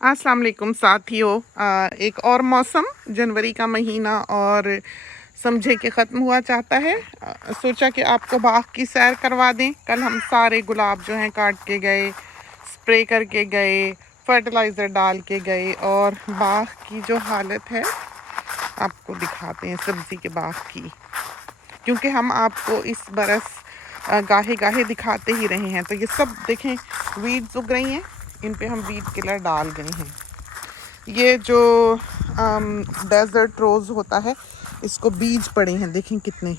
अस्सलाम वालेकुम साथियों। एक और मौसम, जनवरी का महीना और समझे कि ख़त्म हुआ चाहता है। सोचा कि आपको बाग की सैर करवा दें। कल हम सारे गुलाब जो हैं काट के गए, स्प्रे करके गए, फर्टिलाइज़र डाल के गए और बाग की जो हालत है आपको दिखाते हैं, सब्ज़ी के बाग की, क्योंकि हम आपको इस बरस गाहे गाहे दिखाते ही रहे हैं। तो ये सब देखें, वीड्स उग रही हैं, इन पे हम वीड किलर डाल गए हैं। ये जो डेजर्ट रोज़ होता है, इसको बीज पड़े हैं, देखें कितने।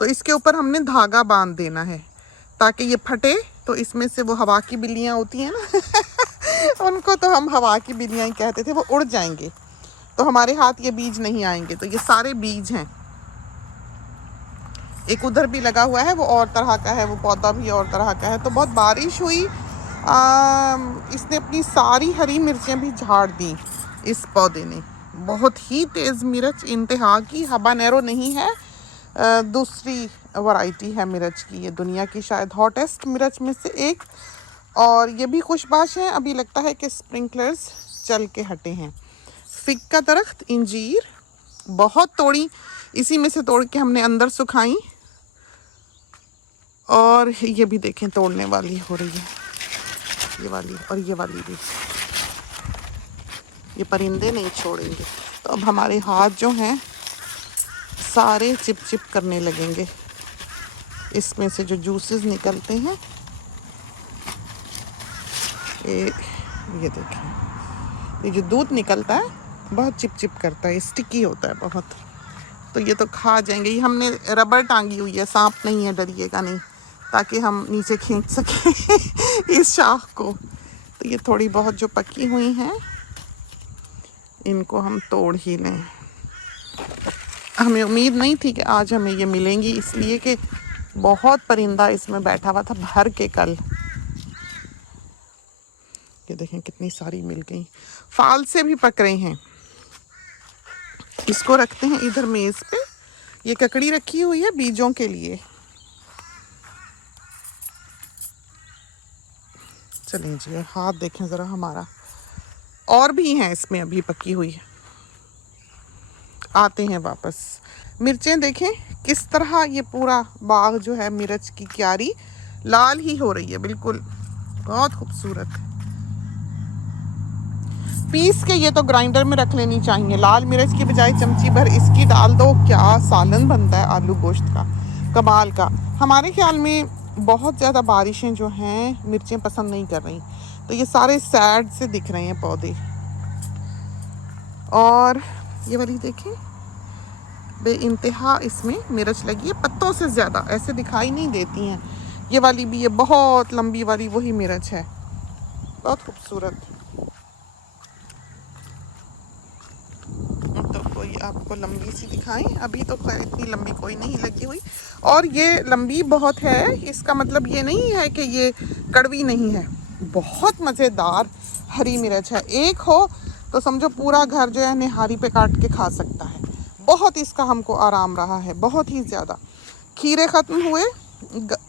तो इसके ऊपर हमने धागा बांध देना है ताकि ये फटे, तो इसमें से वो हवा की बिल्लियाँ होती हैं ना उनको तो हम हवा की बिल्लियाँ ही कहते थे, वो उड़ जाएंगे तो हमारे हाथ ये बीज नहीं आएंगे। तो ये सारे बीज हैं। एक उधर भी लगा हुआ है, वो और तरह का है, वो पौधा भी और तरह का है। तो बहुत बारिश हुई, इसने अपनी सारी हरी मिर्चें भी झाड़ दी इस पौधे ने। बहुत ही तेज़ मिर्च, इंतहा की। हबानेरो नहीं है, दूसरी वैरायटी है मिर्च की। ये दुनिया की शायद हॉटेस्ट मिर्च में से एक, और ये भी खुशबाश है। अभी लगता है कि स्प्रिंकलर्स चल के हटे हैं। फिग का दरख्त, इंजीर बहुत तोड़ी, इसी में से तोड़ के हमने अंदर सुखाई। और ये भी देखें, तोड़ने वाली हो रही है, ये वाली और ये वाली भी। ये परिंदे नहीं छोड़ेंगे। तो अब हमारे हाथ जो हैं सारे चिप चिप करने लगेंगे। इसमें से जो जूसेस निकलते हैं, ये देखें, ये जो दूध निकलता है बहुत चिप चिप करता है, स्टिकी होता है बहुत। तो ये तो खा जाएंगे। ये हमने रबर टांगी हुई है, सांप नहीं है, डरिएगा नहीं, ताकि हम नीचे खींच सकें इस शाख को। तो ये थोड़ी बहुत जो पकी हुई हैं, इनको हम तोड़ ही लें। हमें उम्मीद नहीं थी कि आज हमें ये मिलेंगी, इसलिए कि बहुत परिंदा इसमें बैठा हुआ था भर के कल। ये देखें कितनी सारी मिल गई। फाल से भी पक रहे हैं। इसको रखते हैं इधर मेज़ पे। ये ककड़ी रखी हुई है बीजों के लिए। चलें जी, हाथ देखें ज़रा हमारा, और भी हैं इसमें अभी पकी हुई। आते हैं वापस। मिर्चें देखें किस तरह, ये पूरा बाग जो है मिर्च की क्यारी लाल ही हो रही है, बिल्कुल बहुत खूबसूरत। पीस के ये तो ग्राइंडर में रख लेनी चाहिए। लाल मिर्च की बजाय चमची भर इसकी डाल दो, क्या सालन बनता है आलू गोश्त का, कमाल का। हमारे ख्याल में बहुत ज़्यादा बारिशें जो हैं मिर्चें पसंद नहीं कर रही, तो ये सारे सैड से दिख रहे हैं पौधे। और ये वाली देखें, बे इंतहा इसमें मिर्च लगी है, पत्तों से ज़्यादा, ऐसे दिखाई नहीं देती हैं। ये वाली भी, ये बहुत लंबी वाली वही मिर्च है, बहुत खूबसूरत। तो कोई आपको लंबी सी दिखाएं, अभी तो खैर इतनी लंबी कोई नहीं लगी हुई। और ये लंबी बहुत है, इसका मतलब ये नहीं है कि ये कड़वी नहीं है। बहुत मज़ेदार हरी मिर्च है। एक हो तो समझो पूरा घर जो है निहारी पे काट के खा सकता है। बहुत इसका हमको आराम रहा है, बहुत ही ज़्यादा। खीरे ख़त्म हुए,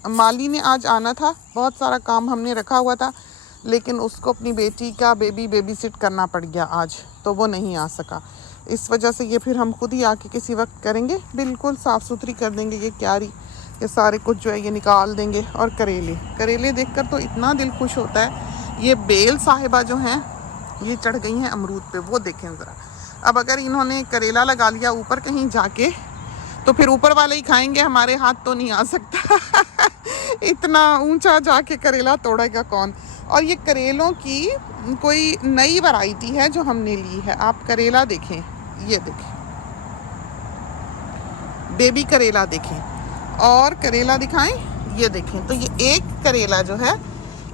माली ने आज आना था, बहुत सारा काम हमने रखा हुआ था, लेकिन उसको अपनी बेटी का बेबी सिट करना पड़ गया आज, तो वो नहीं आ सका। इस वजह से ये फिर हम खुद ही आके किसी वक्त करेंगे, बिल्कुल साफ़ सुथरी कर देंगे ये क्यारी। ये सारे कुछ जो है ये निकाल देंगे। और करेले देखकर तो इतना दिल खुश होता है। ये बेल साहिबा जो हैं ये चढ़ गई हैं अमरूद पे, वो देखें ज़रा। अब अगर इन्होंने करेला लगा लिया ऊपर कहीं जाके, तो फिर ऊपर वाले ही खाएंगे, हमारे हाथ तो नहीं आ सकता इतना ऊंचा जाके करेला तोड़ेगा कौन। और ये करेलों की कोई नई वैरायटी है जो हमने ली है। आप करेला देखें, ये देखें, बेबी करेला देखें, और करेला दिखाएं, ये देखें। तो ये एक करेला जो है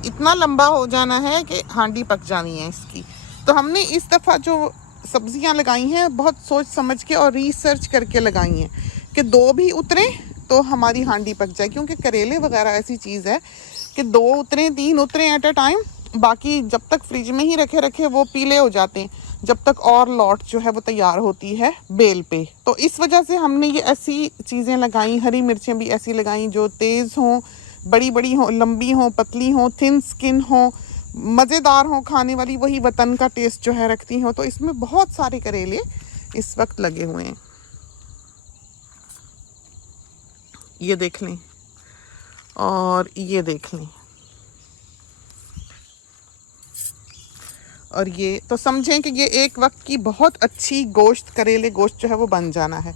इतना लंबा हो जाना है कि हांडी पक जानी है इसकी। तो हमने इस दफ़ा जो सब्जियां लगाई हैं बहुत सोच समझ के और रिसर्च करके लगाई हैं कि दो भी उतरे तो हमारी हांडी पक जाए, क्योंकि करेले वगैरह ऐसी चीज़ है कि दो उतरे, तीन उतरे एट अ टाइम, बाकी जब तक फ्रिज में ही रखे वो पीले हो जाते हैं, जब तक और लॉट जो है वो तैयार होती है बेल पे। तो इस वजह से हमने ये ऐसी चीज़ें लगाई, हरी मिर्चें भी ऐसी लगाई जो तेज़ हों, बड़ी बड़ी हों, लंबी हों, पतली हों, थिन स्किन हों, मज़ेदार हो खाने वाली, वही वतन का टेस्ट जो है रखती हो। तो इसमें बहुत सारे करेले इस वक्त लगे हुए हैं, ये देख लें और ये देख लें, और ये तो समझें कि ये एक वक्त की बहुत अच्छी गोश्त, करेले गोश्त जो है वो बन जाना है।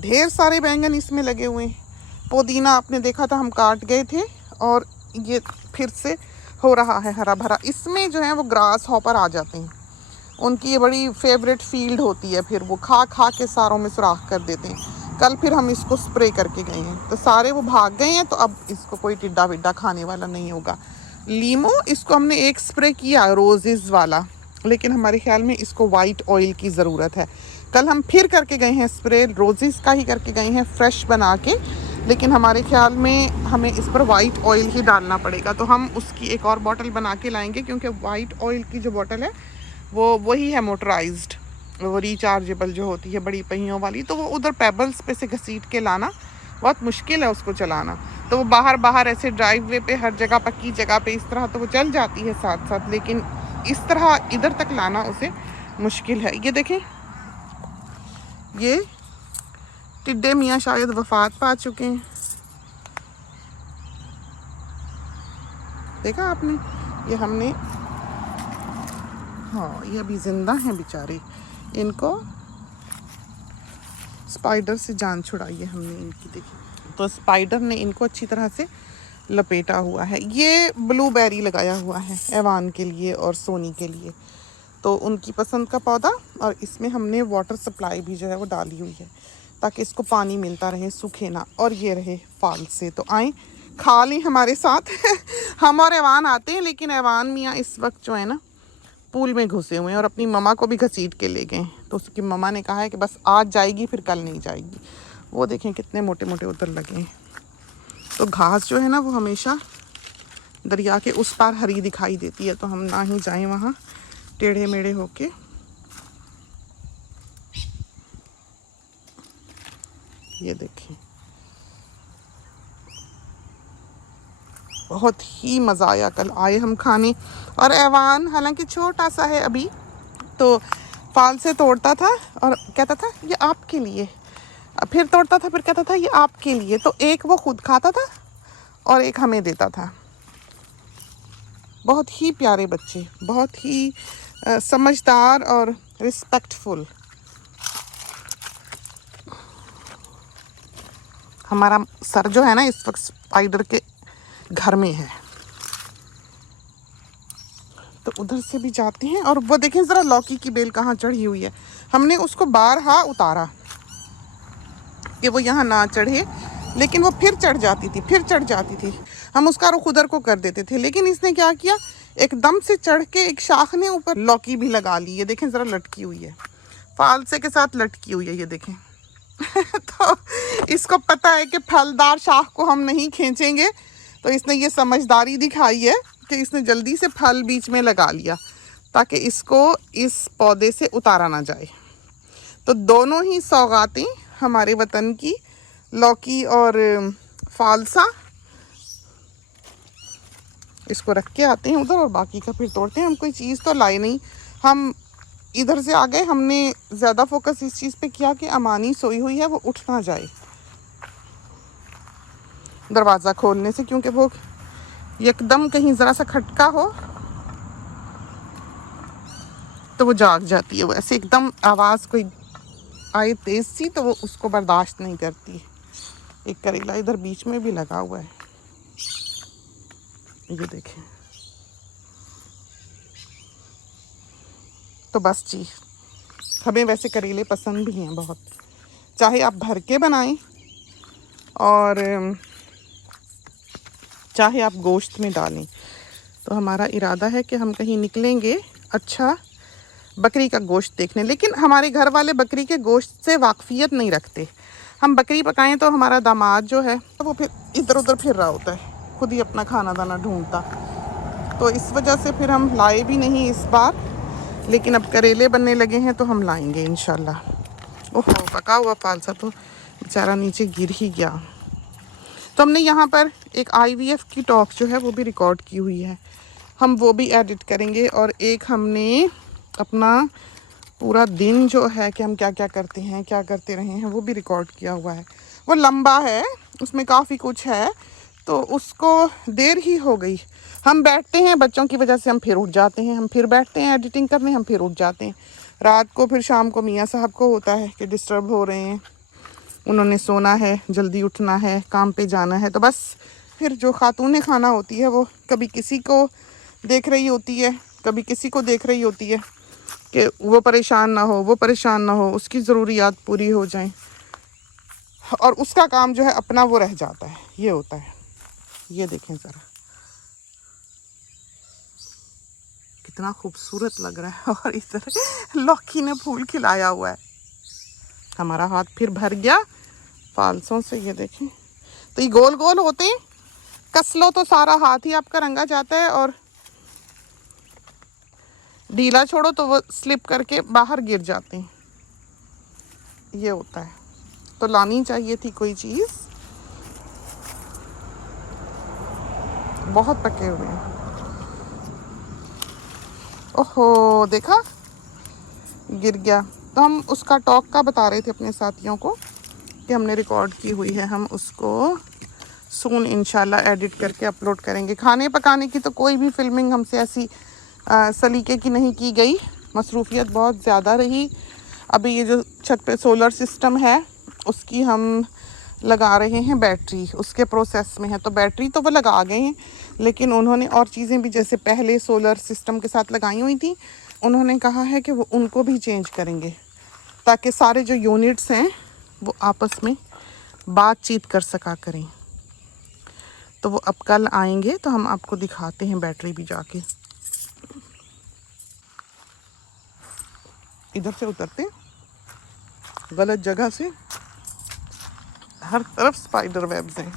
ढेर सारे बैंगन इसमें लगे हुए हैं। पुदीना आपने देखा था हम काट गए थे, और ये फिर से हो रहा है हरा भरा। इसमें जो है वो ग्रास हॉपर आ जाते हैं, उनकी ये बड़ी फेवरेट फील्ड होती है, फिर वो खा खा के सारों में सुराख कर देते हैं। कल फिर हम इसको स्प्रे करके गए हैं तो सारे वो भाग गए हैं, तो अब इसको कोई टिड्डा विड्डा खाने वाला नहीं होगा। लीमो, इसको हमने एक स्प्रे किया रोजेज़ वाला, लेकिन हमारे ख्याल में इसको वाइट ऑयल की ज़रूरत है। कल हम फिर करके गए हैं स्प्रे, रोजेज़ का ही करके गए हैं फ्रेश बना के, लेकिन हमारे ख्याल में हमें इस पर वाइट ऑयल ही डालना पड़ेगा। तो हम उसकी एक और बॉटल बना के लाएंगे, क्योंकि वाइट ऑयल की जो बॉटल है वो वही है मोटराइज्ड, वो रिचार्जेबल जो होती है बड़ी पहियों वाली। तो वो उधर पेबल्स पे से घसीट के लाना बहुत मुश्किल है उसको चलाना। तो वो बाहर बाहर ऐसे ड्राइववे पे हर जगह, पक्की जगह पे इस तरह तो वो चल जाती है साथ साथ, लेकिन इस तरह इधर तक लाना उसे मुश्किल है। ये देखें, ये टिड्डे मियाँ शायद वफात पा चुके हैं, देखा आपने? ये हमने, हाँ ये अभी ज़िंदा हैं बेचारे, इनको स्पाइडर से जान छुड़ाई है हमने इनकी, देखी तो स्पाइडर ने इनको अच्छी तरह से लपेटा हुआ है। ये ब्लूबेरी लगाया हुआ है एवान के लिए और सोनी के लिए, तो उनकी पसंद का पौधा। और इसमें हमने वाटर सप्लाई भी जो है वो डाली हुई है, ताकि इसको पानी मिलता रहे, सूखे ना। और ये रहे फाल से, तो आए खा लें हमारे साथ हम और एवान आते हैं, लेकिन एवान मियाँ इस वक्त जो है ना पूल में घुसे हुए हैं, और अपनी ममा को भी घसीट के ले गए। तो उसकी ममा ने कहा है कि बस आज जाएगी, फिर कल नहीं जाएगी। वो देखें कितने मोटे मोटे उधर लगे हैं। तो घास जो है ना वो हमेशा दरिया के उस पार हरी दिखाई देती है, तो हम ना ही जाएं वहाँ टेढ़े मेढ़े होके। ये देखें, बहुत ही मज़ा आया कल आए हम खाने। और एवान हालांकि छोटा सा है अभी, तो फाल से तोड़ता था और कहता था ये आपके लिए, फिर तोड़ता था, फिर कहता था ये आपके लिए। तो एक वो खुद खाता था और एक हमें देता था। बहुत ही प्यारे बच्चे, बहुत ही समझदार और रिस्पेक्टफुल। हमारा सर जो है ना इस वक्त स्पाइडर के घर में है, तो उधर से भी जाते हैं। और वो देखें ज़रा लौकी की बेल कहाँ चढ़ी हुई है। हमने उसको बारहा उतारा कि वो यहाँ ना चढ़े, लेकिन वो फिर चढ़ जाती थी, फिर चढ़ जाती थी। हम उसका रुख उधर को कर देते थे, लेकिन इसने क्या किया, एकदम से चढ़ के एक शाख ने ऊपर लौकी भी लगा ली। ये देखें ज़रा लटकी हुई है, फालसे के साथ लटकी हुई है, ये देखें तो इसको पता है कि फलदार शाख को हम नहीं खींचेंगे, तो इसने ये समझदारी दिखाई है कि इसने जल्दी से फल बीच में लगा लिया, ताकि इसको इस पौधे से उतारा ना जाए। तो दोनों ही सौगातें हमारे वतन की, लौकी और फालसा, इसको रख के आते हैं उधर और बाकी का फिर तोड़ते हैं। हम कोई चीज़ तो लाए नहीं, हम इधर से आ गए। हमने ज़्यादा फोकस इस चीज़ पे किया कि अमानी सोई हुई है, वो उठ ना जाए दरवाज़ा खोलने से, क्योंकि वो एकदम कहीं ज़रा सा खटका हो तो वो जाग जाती है। वो ऐसे एकदम आवाज़ कोई आए तेज़ सी तो वो उसको बर्दाश्त नहीं करती। एक करेला इधर बीच में भी लगा हुआ है, ये देखें। तो बस जी, हमें वैसे करेले पसंद भी हैं बहुत, चाहे आप भर के बनाएं और चाहे आप गोश्त में डालें। तो हमारा इरादा है कि हम कहीं निकलेंगे अच्छा बकरी का गोश्त देखने, लेकिन हमारे घर वाले बकरी के गोश्त से वाकफियत नहीं रखते। हम बकरी पकाएं तो हमारा दामाद जो है तो वो फिर इधर उधर फिर रहा होता है, खुद ही अपना खाना दाना ढूंढता। तो इस वजह से फिर हम लाए भी नहीं इस बार, लेकिन अब करेले बनने लगे हैं तो हम लाएंगे इंशाल्लाह। ओहो, पका हुआ फालसा तो बेचारा नीचे गिर ही गया। तो हमने यहाँ पर एक IVF की टॉक जो है वो भी रिकॉर्ड की हुई है। हम वो भी एडिट करेंगे। और एक हमने अपना पूरा दिन जो है कि हम क्या क्या करते हैं, क्या करते रहे हैं, वो भी रिकॉर्ड किया हुआ है। वो लंबा है, उसमें काफ़ी कुछ है, तो उसको देर ही हो गई। हम बैठते हैं, बच्चों की वजह से हम फिर उठ जाते हैं, हम फिर बैठते हैं एडिटिंग करने, हम फिर उठ जाते हैं रात को। फिर शाम को मियाँ साहब को होता है कि डिस्टर्ब हो रहे हैं, उन्होंने सोना है, जल्दी उठना है, काम पे जाना है। तो बस फिर जो खातून खाना होती है वो कभी किसी को देख रही होती है, कभी किसी को देख रही होती है कि वो परेशान ना हो, वो परेशान ना हो, उसकी ज़रूरियात पूरी हो जाएं, और उसका काम जो है अपना वो रह जाता है। ये होता है। ये देखें ज़रा कितना खूबसूरत लग रहा है। और इधर लौकी ने फूल खिलाया हुआ है। हमारा हाथ फिर भर गया फालसों से। ये देखें, तो ये गोल गोल होते हैं, कस लो तो सारा हाथ ही आपका रंगा जाता है, और ढीला छोड़ो तो वो स्लिप करके बाहर गिर जाते हैं। ये होता है। तो लानी चाहिए थी कोई चीज़। बहुत पके हुए हैं। ओहो, देखा गिर गया। तो हम उसका टॉक का बता रहे थे अपने साथियों को कि हमने रिकॉर्ड की हुई है, हम उसको सून इंशाल्लाह एडिट करके अपलोड करेंगे। खाने पकाने की तो कोई भी फिल्मिंग हमसे ऐसी सलीके की नहीं की गई, मसरूफियत बहुत ज़्यादा रही। अभी ये जो छत पे सोलर सिस्टम है उसकी हम लगा रहे हैं बैटरी, उसके प्रोसेस में है। तो बैटरी तो वो लगा गए हैं, लेकिन उन्होंने और चीज़ें भी जैसे पहले सोलर सिस्टम के साथ लगाई हुई थी, उन्होंने कहा है कि वो उनको भी चेंज करेंगे ताकि सारे जो यूनिट्स हैं वो आपस में बातचीत कर सका करें। तो वो अब कल आएंगे तो हम आपको दिखाते हैं बैटरी भी जाके। इधर से उतरते, गलत जगह से, हर तरफ स्पाइडर वेब्स हैं।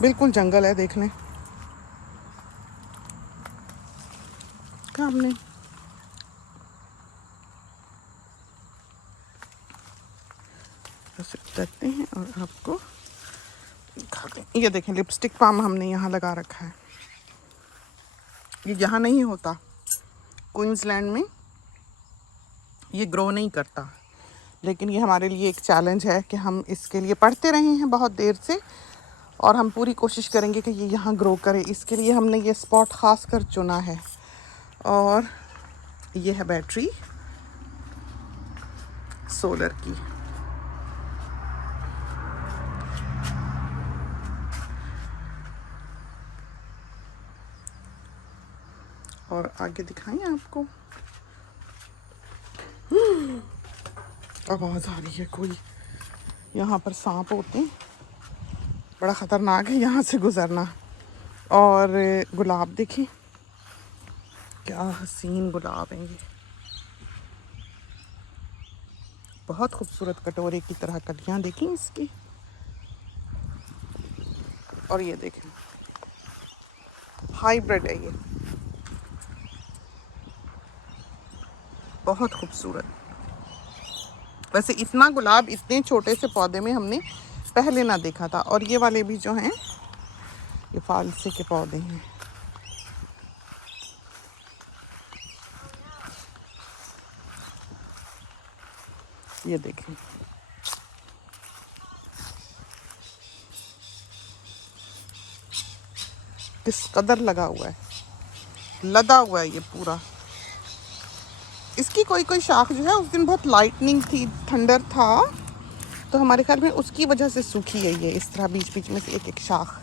बिल्कुल जंगल है, देख लें हमने। उतरते हैं और आपको दिखाते हैं। ये देखें, लिपस्टिक पाम हमने यहाँ लगा रखा है। ये यहाँ नहीं होता, क्वींसलैंड में ये ग्रो नहीं करता, लेकिन ये हमारे लिए एक चैलेंज है कि हम इसके लिए पढ़ते रहे हैं बहुत देर से, और हम पूरी कोशिश करेंगे कि ये यहाँ ग्रो करे। इसके लिए हमने ये स्पॉट ख़ास कर चुना है। और ये है बैटरी सोलर की। और आगे दिखाएं आपको। आवाज़ आ रही है कोई, यहाँ पर सांप होते हैं, बड़ा ख़तरनाक है यहाँ से गुज़रना। और गुलाब देखें, क्या हसीन गुलाब हैं ये, बहुत खूबसूरत कटोरे की तरह कलियाँ देखें इसकी। और ये देखें, हाइब्रिड है ये, बहुत खूबसूरत। वैसे इतना गुलाब इतने छोटे से पौधे में हमने पहले ना देखा था। और ये वाले भी जो हैं ये फालसे के पौधे हैं। ये देखें, किस कदर लगा हुआ है, लदा हुआ है ये पूरा। इसकी कोई कोई शाख जो है, उस दिन बहुत लाइटनिंग थी, थंडर था, तो हमारे ख्याल में उसकी वजह से सूखी है ये इस तरह बीच बीच में से एक एक शाख।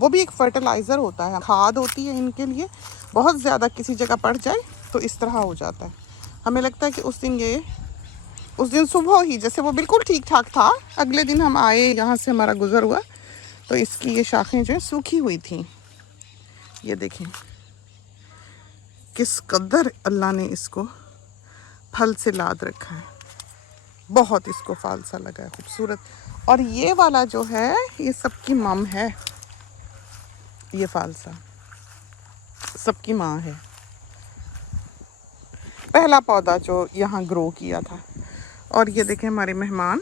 वो भी एक फर्टिलाइज़र होता है, खाद होती है इनके लिए। बहुत ज़्यादा किसी जगह पड़ जाए तो इस तरह हो जाता है। हमें लगता है कि उस दिन सुबह ही जैसे वो बिल्कुल ठीक ठाक था, अगले दिन हम आए, यहाँ से हमारा गुज़र हुआ तो इसकी ये शाखें जो हैं सूखी हुई थी। ये देखें किस कदर अल्लाह ने इसको फल से लाद रखा है, बहुत इसको फालसा लगा है, खूबसूरत। और ये वाला जो है ये सबकी मम है, ये फालसा सबकी माँ है। पहला पौधा जो यहाँ ग्रो किया था। और ये देखें हमारे मेहमान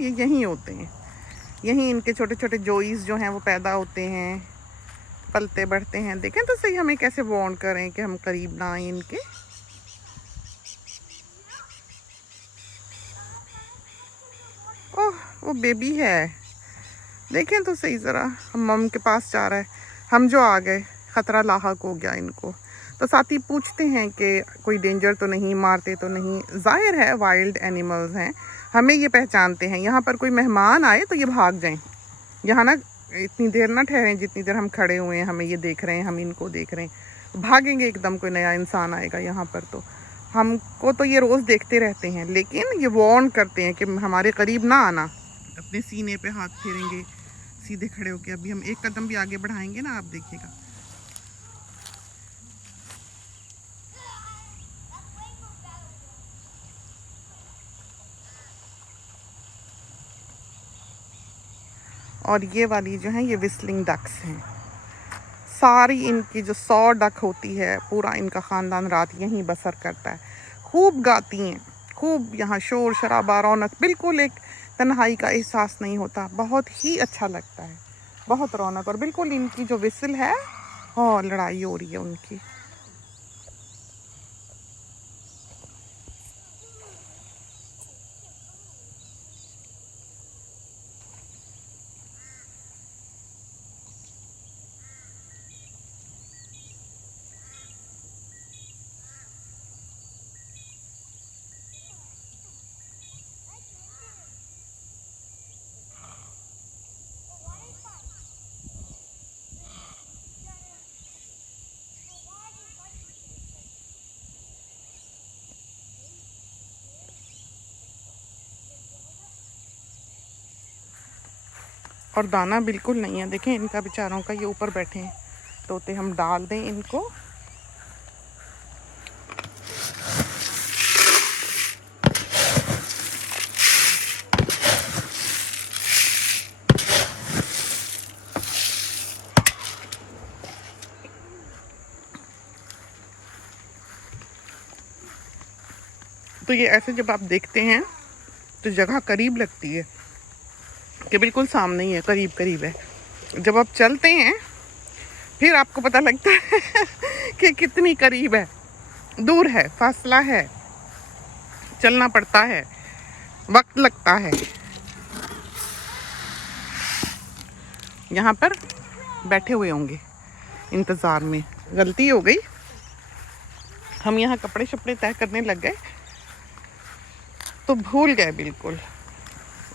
ये यहीं होते हैं, यहीं इनके छोटे छोटे जोईस जो हैं वो पैदा होते हैं, पलते बढ़ते हैं। देखें तो सही हमें कैसे वार्न करें कि हम करीब ना आए इनके। ओह वो बेबी है, देखें तो सही ज़रा, हम मम के पास जा रहा है, हम जो आ गए ख़तरा लाहक हो गया इनको। तो साथी पूछते हैं कि कोई डेंजर तो नहीं, मारते तो नहीं। ज़ाहिर है वाइल्ड एनिमल्स हैं, हमें ये पहचानते हैं। यहाँ पर कोई मेहमान आए तो ये भाग जाएं, यहाँ ना इतनी देर ना ठहरें जितनी देर हम खड़े हुए हैं, हमें ये देख रहे हैं, हम इनको देख रहे हैं। भागेंगे एकदम, कोई नया इंसान आएगा यहाँ पर तो हमको तो ये रोज़ देखते रहते हैं, लेकिन ये वार्न करते हैं कि हमारे करीब ना आना। अपने सीने पे हाथ फेरेंगे सीधे खड़े होके। अभी हम एक कदम भी आगे बढ़ाएंगे ना, आप देखिएगा। और ये वाली जो है ये विस्लिंग डक्स हैं। सारी इनकी जो 100 डक होती है, पूरा इनका ख़ानदान रात यहीं बसर करता है। खूब गाती हैं, खूब यहाँ शोर शराबा, रौनक, बिल्कुल एक तन्हाई का एहसास नहीं होता। बहुत ही अच्छा लगता है, बहुत रौनक। और बिल्कुल इनकी जो विसल है, हाँ लड़ाई हो रही है उनकी। और दाना बिल्कुल नहीं है, देखें इनका बेचारों का, ये ऊपर बैठे हैं तोते। हम डाल दें इनको। तो ये ऐसे जब आप देखते हैं तो जगह करीब लगती है कि बिल्कुल सामने ही है, करीब करीब है। जब आप चलते हैं फिर आपको पता लगता है कि कितनी करीब है, दूर है, फासला है, चलना पड़ता है, वक्त लगता है। यहाँ पर बैठे हुए होंगे इंतज़ार में। गलती हो गई, हम यहाँ कपड़े शपड़े तय करने लग गए तो भूल गए बिल्कुल।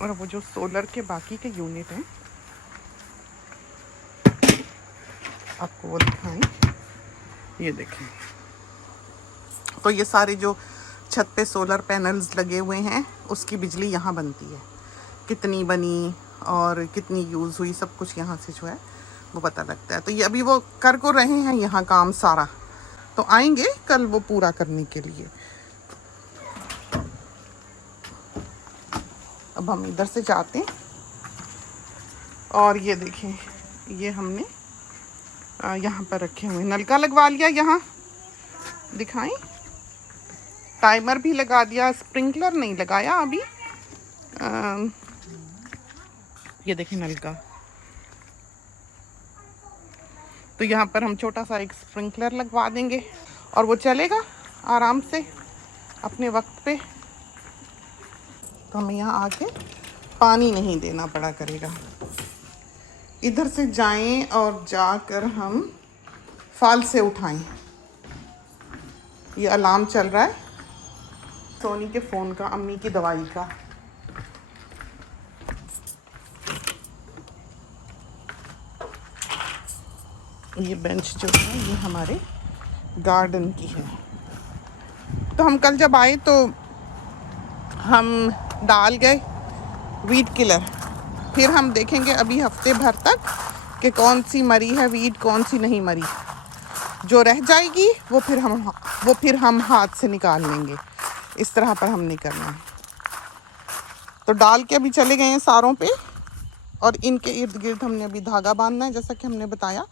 और वो जो सोलर के बाकी के यूनिट हैं आपको वो दिखाएं, ये देखें। तो ये सारे जो छत पे सोलर पैनल्स लगे हुए हैं उसकी बिजली यहाँ बनती है। कितनी बनी और कितनी यूज़ हुई, सब कुछ यहाँ से जो है वो पता लगता है। तो ये अभी वो कर को रहे हैं यहाँ काम सारा, तो आएंगे कल वो पूरा करने के लिए। अब हम इधर से जाते हैं। और ये देखें, ये हमने यहाँ पर रखे हुए नलका लगवा लिया, यहाँ दिखाएं, टाइमर भी लगा दिया, स्प्रिंकलर नहीं लगाया अभी। ये देखें नलका। तो यहाँ पर हम छोटा सा एक स्प्रिंकलर लगवा देंगे और वो चलेगा आराम से अपने वक्त पे। तो हमें यहाँ आके पानी नहीं देना पड़ा करेगा। इधर से जाएं और जाकर हम फाल से उठाएं। ये अलार्म चल रहा है सोनी के फ़ोन का, अम्मी की दवाई का। ये बेंच जो है ये हमारे गार्डन की है। तो हम कल जब आए तो हम डाल गए वीड किलर। फिर हम देखेंगे अभी हफ्ते भर तक कि कौन सी मरी है वीड, कौन सी नहीं मरी। जो रह जाएगी वो फिर हम हाथ से निकाल लेंगे। इस तरह पर हम नहीं करना है। तो डाल के अभी चले गए हैं सारों पे, और इनके इर्द गिर्द हमने अभी धागा बांधना है जैसा कि हमने बताया।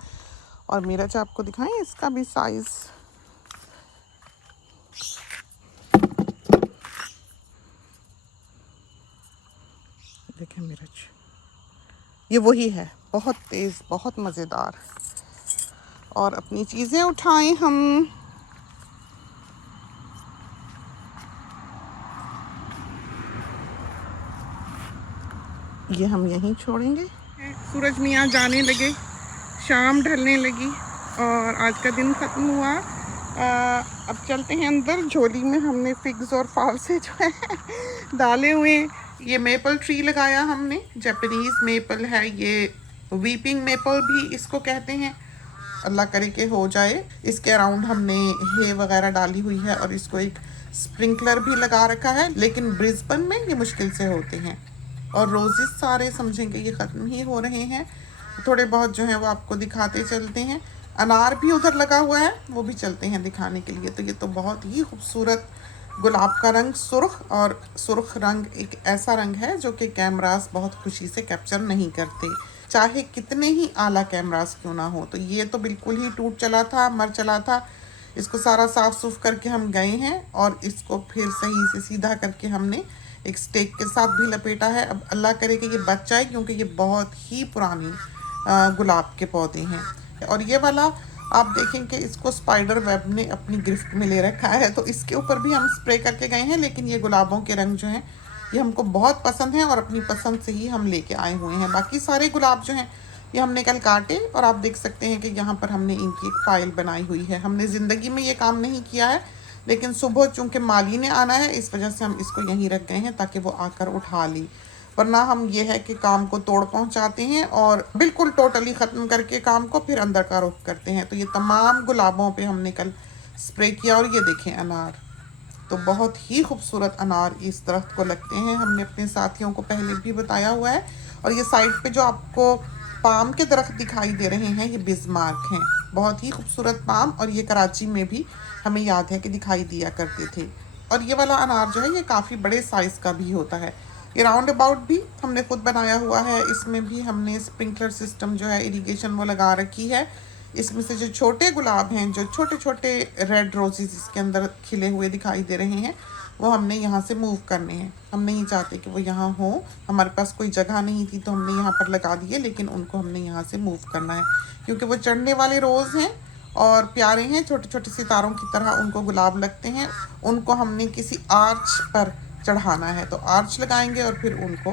और मिर्च आपको दिखाएं, इसका भी साइज़ देखें मिर्च, ये वही है, बहुत तेज़, बहुत मज़ेदार। और अपनी चीज़ें उठाएं हम। ये हम यहीं छोड़ेंगे। सूरज मियाँ जाने लगे, शाम ढलने लगी और आज का दिन ख़त्म हुआ। अब चलते हैं अंदर। झोली में हमने फिग्स और फावसे जो है डाले हुए। ये मेपल ट्री लगाया हमने, जापानीज़ मेपल है ये, वीपिंग मेपल भी इसको कहते हैं। अल्लाह करे के हो जाए। इसके अराउंड हमने हे वगैरह डाली हुई है और इसको एक स्प्रिंकलर भी लगा रखा है, लेकिन ब्रिस्बेन में ये मुश्किल से होते हैं। और रोजेस सारे समझेंगे ये ख़त्म ही हो रहे हैं। थोड़े बहुत जो है वो आपको दिखाते चलते हैं। अनार भी उधर लगा हुआ है, वो भी चलते हैं दिखाने के लिए। तो ये तो बहुत ही खूबसूरत गुलाब का रंग, सुर्ख, और सुर्ख रंग एक ऐसा रंग है जो कि कैमरास बहुत खुशी से कैप्चर नहीं करते, चाहे कितने ही आला कैमरास क्यों ना हो। तो ये तो बिल्कुल ही टूट चला था, मर चला था। इसको सारा साफ़ सूफ करके हम गए हैं और इसको फिर सही से सीधा करके हमने एक स्टेक के साथ भी लपेटा है। अब अल्लाह करे कि ये बच जाए, क्योंकि ये बहुत ही पुरानी गुलाब के पौधे हैं। और ये वाला आप देखें कि इसको स्पाइडर वेब ने अपनी गिरफ्त में ले रखा है, तो इसके ऊपर भी हम स्प्रे करके गए हैं। लेकिन ये गुलाबों के रंग जो हैं ये हमको बहुत पसंद हैं और अपनी पसंद से ही हम लेके आए हुए हैं। बाकी सारे गुलाब जो हैं ये हमने कल काटे और आप देख सकते हैं कि यहाँ पर हमने इनकी एक फ़ाइल बनाई हुई है। हमने ज़िंदगी में ये काम नहीं किया है, लेकिन सुबह चूँकि माली ने आना है इस वजह से हम इसको यहीं रख गए हैं ताकि वो आकर उठा ली। वरना हम ये है कि काम को तोड़ पहुंचाते हैं और बिल्कुल टोटली ख़त्म करके काम को फिर अंदर का रुख करते हैं। तो ये तमाम गुलाबों पे हमने कल स्प्रे किया। और ये देखें अनार, तो बहुत ही खूबसूरत अनार इस दरख्त को लगते हैं। हमने अपने साथियों को पहले भी बताया हुआ है। और ये साइड पे जो आपको पाम के दरख्त दिखाई दे रहे हैं ये बिस्मार्क हैं, बहुत ही खूबसूरत पाम। और ये कराची में भी हमें याद है कि दिखाई दिया करते थे। और ये वाला अनार जो है ये काफ़ी बड़े साइज़ का भी होता है। ये राउंड अबाउट भी हमने खुद बनाया हुआ है। इसमें भी हमने स्प्रिंकलर सिस्टम जो है इरिगेशन वो लगा रखी है। इसमें से जो छोटे गुलाब हैं, जो छोटे छोटे रेड रोजेस इसके अंदर खिले हुए दिखाई दे रहे हैं, वो हमने यहाँ से मूव करने हैं। हम नहीं चाहते कि वो यहाँ हो, हमारे पास कोई जगह नहीं थी तो हमने यहाँ पर लगा दिए, लेकिन उनको हमने यहाँ से मूव करना है क्योंकि वो चढ़ने वाले रोज़ हैं और प्यारे हैं, छोटे छोटे सितारों की तरह उनको गुलाब लगते हैं। उनको हमने किसी आर्च पर चढ़ाना है, तो आर्च लगाएंगे और फिर उनको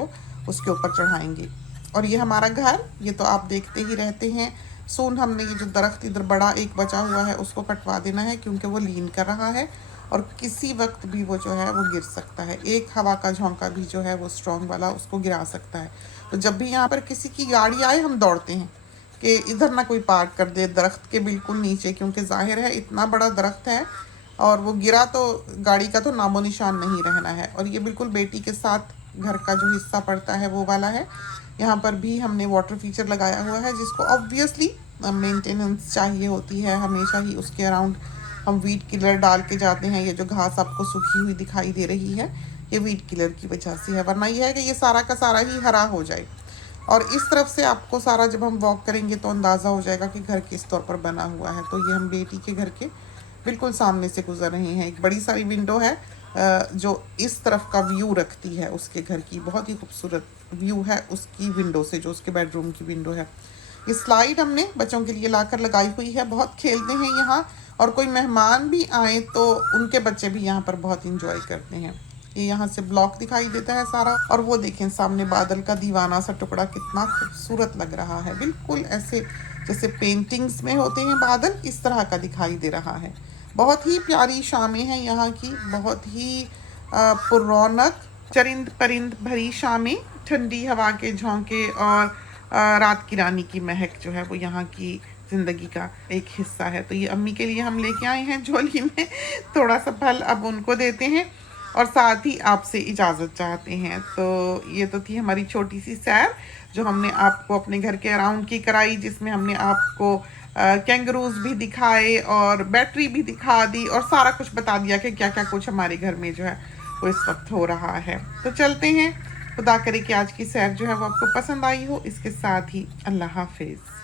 उसके ऊपर चढ़ाएंगे। और ये हमारा घर, ये तो आप देखते ही रहते हैं। सून हमने ये जो दरख्त इधर बड़ा एक बचा हुआ है उसको कटवा देना है क्योंकि वो लीन कर रहा है और किसी वक्त भी वो जो है वो गिर सकता है। एक हवा का झोंका भी जो है वो स्ट्रॉन्ग वाला उसको गिरा सकता है। तो जब भी यहाँ पर किसी की गाड़ी आए हम दौड़ते हैं कि इधर ना कोई पार्क कर दे दरख्त के बिल्कुल नीचे, क्योंकि जाहिर है इतना बड़ा दरख्त है और वो गिरा तो गाड़ी का तो नामो निशान नहीं रहना है। और ये बिल्कुल बेटी के साथ घर का जो हिस्सा पड़ता है वो वाला है। यहाँ पर भी हमने वाटर फीचर लगाया हुआ है जिसको ऑब्वियसली मेंटेनेंस चाहिए होती है हमेशा ही। उसके अराउंड हम वीट किलर डाल के जाते हैं। ये जो घास आपको सूखी हुई दिखाई दे रही है ये वीट किलर की वजह से है, वरना यह है कि ये सारा का सारा ही हरा हो जाए। और इस तरफ से आपको सारा जब हम वॉक करेंगे तो अंदाज़ा हो जाएगा कि घर किस तौर पर बना हुआ है। तो ये हम बेटी के घर के बिल्कुल सामने से गुजर रहे हैं। एक बड़ी सारी विंडो है जो इस तरफ का व्यू रखती है उसके घर की, बहुत ही खूबसूरत व्यू है उसकी विंडो से, जो उसके बेडरूम की विंडो है। ये स्लाइड हमने बच्चों के लिए लाकर लगाई हुई है, बहुत खेलते हैं यहाँ। और कोई मेहमान भी आए तो उनके बच्चे भी यहाँ पर बहुत इंजॉय करते हैं। ये यहाँ से ब्लॉक दिखाई देता है सारा। और वो देखें सामने बादल का दीवाना सा टुकड़ा कितना खूबसूरत लग रहा है, बिल्कुल ऐसे जैसे पेंटिंग्स में होते हैं बादल, इस तरह का दिखाई दे रहा है। बहुत ही प्यारी शामें हैं यहाँ की, बहुत ही पुरौनक चरिंद परिंद भरी शामें, ठंडी हवा के झोंके और रात की रानी की महक जो है वो यहाँ की ज़िंदगी का एक हिस्सा है। तो ये अम्मी के लिए हम लेके आए हैं झोली में थोड़ा सा फल, अब उनको देते हैं और साथ ही आपसे इजाज़त चाहते हैं। तो ये तो थी हमारी छोटी सी सैर जो हमने आपको अपने घर के अराउंड की कराई, जिसमें हमने आपको कैंगरूज भी दिखाए और बैटरी भी दिखा दी और सारा कुछ बता दिया कि क्या क्या कुछ हमारे घर में जो है वो इस वक्त हो रहा है। तो चलते हैं, खुदा करे कि आज की सैर जो है वो आपको पसंद आई हो। इसके साथ ही अल्लाह हाफिज़।